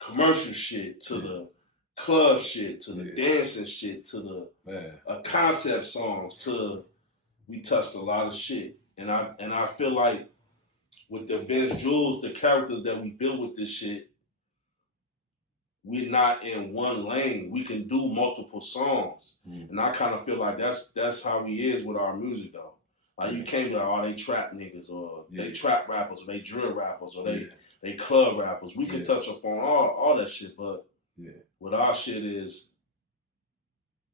commercial shit to the club shit to the dancing shit to the concept songs to we touched a lot of shit, and I feel like with the Vince Jules, the characters that we build with this shit, we're not in one lane. We can do multiple songs, and I kind of feel like that's how he is with our music though. Like you can't be like, oh, they trap niggas, or they trap rappers, or they drill rappers, or they club rappers. We can touch up on all that shit, but what our shit is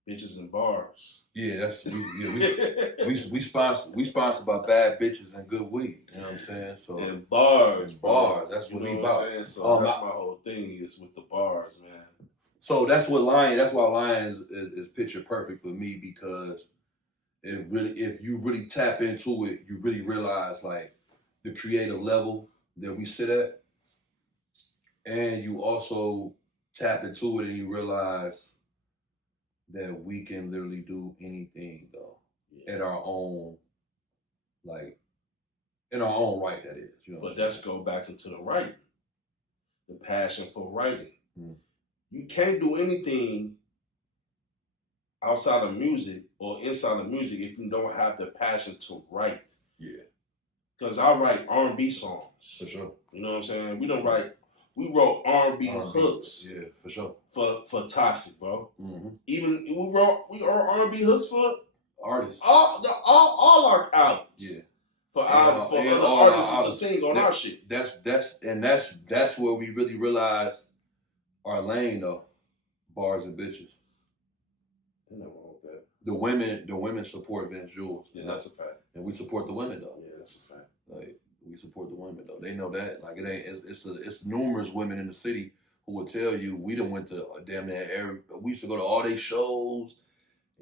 bitches and bars. Yeah, that's we sponsored by bad bitches and good weed. You know what I'm saying? So and bars. That's what we know about. What I'm saying? So that's my whole thing is with the bars, man. So that's why Lion is picture perfect for me, because if you really tap into it, you really realize like the creative level that we sit at, and you also tap into it and you realize that we can literally do anything though, at our own, like, in our own right, that is. You know. But let's go back into the writing, the passion for writing. You can't do anything outside of music or inside of music if you don't have the passion to write. Yeah. Because I write R&B songs. For sure. You know what I'm saying? We wrote R&B hooks. Yeah, for sure. For Toxic, bro. Mm-hmm. Even we wrote R&B hooks for artists. All our albums. Yeah. For other artists to sing on our shit. That's where we really realize our lane though. Bars and bitches. Ain't nothing wrong with that. The women support Vince Jules. Yeah, that's a fact. And we support the women though. Yeah, that's a fact. Like, we support the women though. They know that. Like, it's numerous women in the city who will tell you we done went to damn near we used to go to all these shows.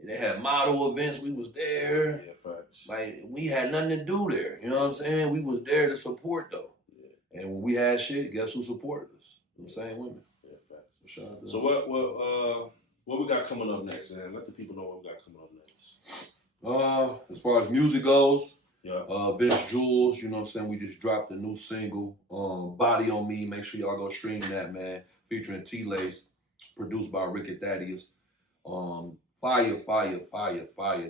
They had model events. We was there. Yeah, facts. Like, we had nothing to do there. You know what I'm saying? We was there to support though. Yeah. And when we had shit, guess who supported us? The same women. Yeah, facts. For sure. So what we got coming up next, man? Let the people know what we got coming up next. As far as music goes, yeah. Vince Jules, you know what I'm saying? We just dropped a new single, Body on Me. Make sure y'all go stream that, man. Featuring T-Lace, produced by Ricky Thaddeus. Fire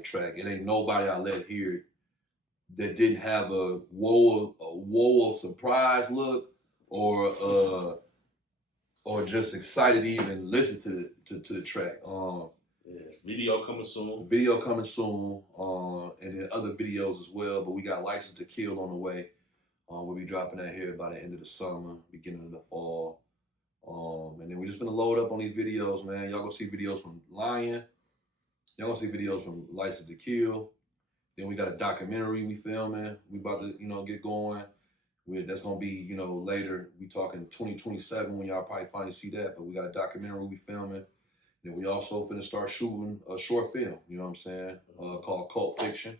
track. It ain't nobody I let hear that didn't have a whoa surprise look or just excited to even listen to the track. Video coming soon. And then other videos as well. But we got License to Kill on the way. We'll be dropping that here by the end of the summer, beginning of the fall. And then we just gonna load up on these videos, man. Y'all gonna see videos from Lion. Y'all gonna see videos from License to Kill. Then we got a documentary we filming. We about to, get going. That's gonna be, later. We talking 2027 when y'all probably finally see that. But we got a documentary we filming. Then we also finna start shooting a short film, you know what I'm saying, called Cult Fiction.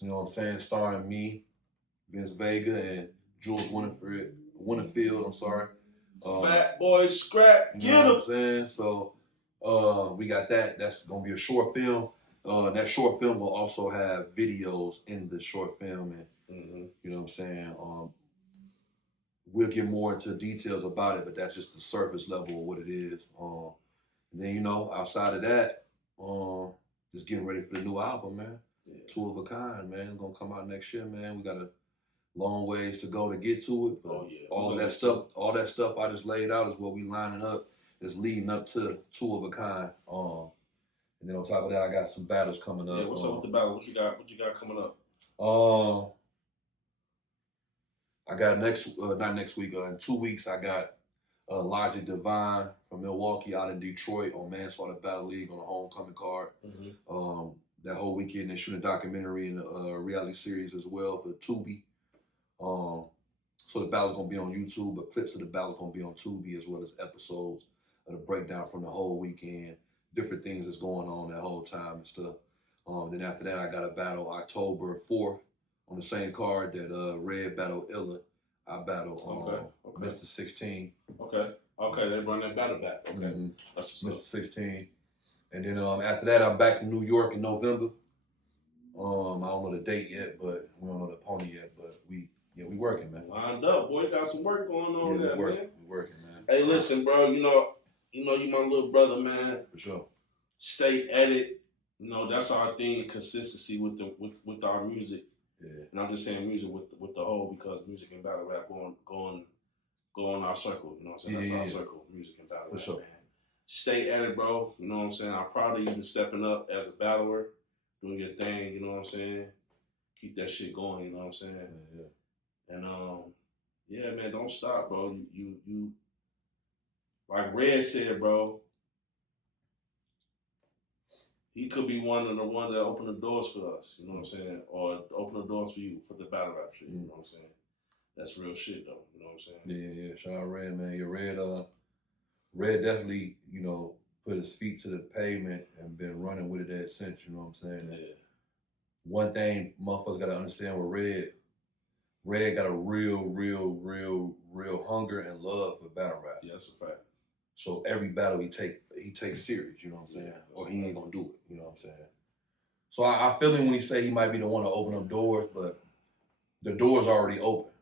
You know what I'm saying, starring me, Vince Vega, and Jules Winterfield, I'm sorry. Fat Boy Skrap, you know what I'm saying? So we got that. That's gonna be a short film. That short film will also have videos in the short film, and you know what I'm saying. We'll get more into details about it, but that's just the surface level of what it is. And then, outside of that, just getting ready for the new album, man. Yeah. Two of a Kind, man. It's gonna come out next year, man. We got a long ways to go to get to it. But all that stuff I just laid out is what we lining up, is leading up to Two of a Kind. And then on top of that, I got some battles coming up. Yeah, what's up with the battle? What you got coming up? I got not next week, in 2 weeks, I got Logic Divine from Milwaukee out in Detroit on Manslaughter Battle League on a homecoming card. That whole weekend, they shooting a documentary and a reality series as well for Tubi. So the battle's gonna be on YouTube, but clips of the battle's gonna be on Tubi, as well as episodes of the breakdown from the whole weekend, different things that's going on that whole time and stuff. Then after that, I got a battle October 4th on the same card that Red battle Illa. I battle Mr. 16. Okay, they run that battle back. Okay, that's Mr. 16. And then after that, I'm back in New York in November. I don't know the date yet, but we don't know the opponent yet. But we working, man. Lined up, boy. Got some work going on there, man. We working, man. Hey, listen, bro. You my little brother, man. For sure. Stay at it. that's our thing, consistency with our music. Yeah. And I'm just saying music with the whole, because music and battle rap go in our circle. You know what I'm saying? That's our circle, music and battle rap, man. Stay at it, bro. You know what I'm saying? I'm proud of you for stepping up as a battler, doing your thing. You know what I'm saying? Keep that shit going. You know what I'm saying? Yeah. And yeah, man, don't stop, bro. You like Red said, bro. He could be one of the ones that open the doors for us. You know what I'm saying? Or open the doors for you for the battle rap shit. You know what I'm saying? That's real shit, though. You know what I'm saying? Yeah. Shout out Red, man. Yeah, Red definitely, put his feet to the pavement and been running with it ever since. You know what I'm saying? Yeah. One thing motherfuckers gotta understand with Red got a real hunger and love for battle rap. Yeah, that's a fact. So every battle he takes serious, you know what I'm saying? Or he ain't gonna do it, you know what I'm saying? So I feel him when he say he might be the one to open up doors, but the door's already open.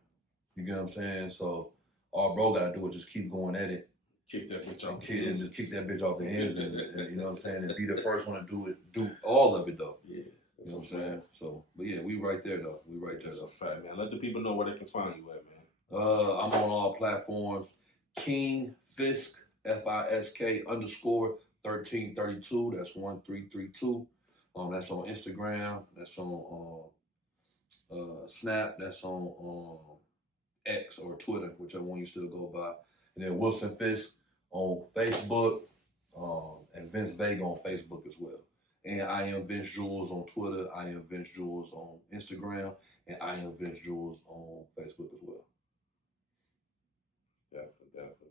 You get what I'm saying? So all bro gotta do is just keep going at it. Kick that bitch off. And just kick that bitch off the ends and you know what I'm saying? And be the first one to do all of it though. Yeah. You know what I'm saying? So, but yeah, we right there though. That's a fact, man. Let the people know where they can find you at, man. I'm on all platforms. King Fisk, FISK _1332. That's 1332. That's on Instagram. That's on Snap. That's on X or Twitter, whichever one you still go by. And then Wilson Fisk on Facebook, and Vince Vega on Facebook as well. And I am Vince Jules on Twitter. I am Vince Jules on Instagram. And I am Vince Jules on Facebook as well. Definitely.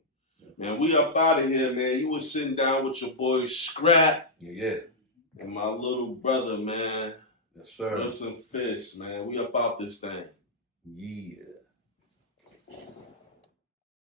Man, we up out of here, man. You was sitting down with your boy Skrap. Yeah. And my little brother, man. Yes, sir. Wilson Fisk, man. We up out this thing. Yeah.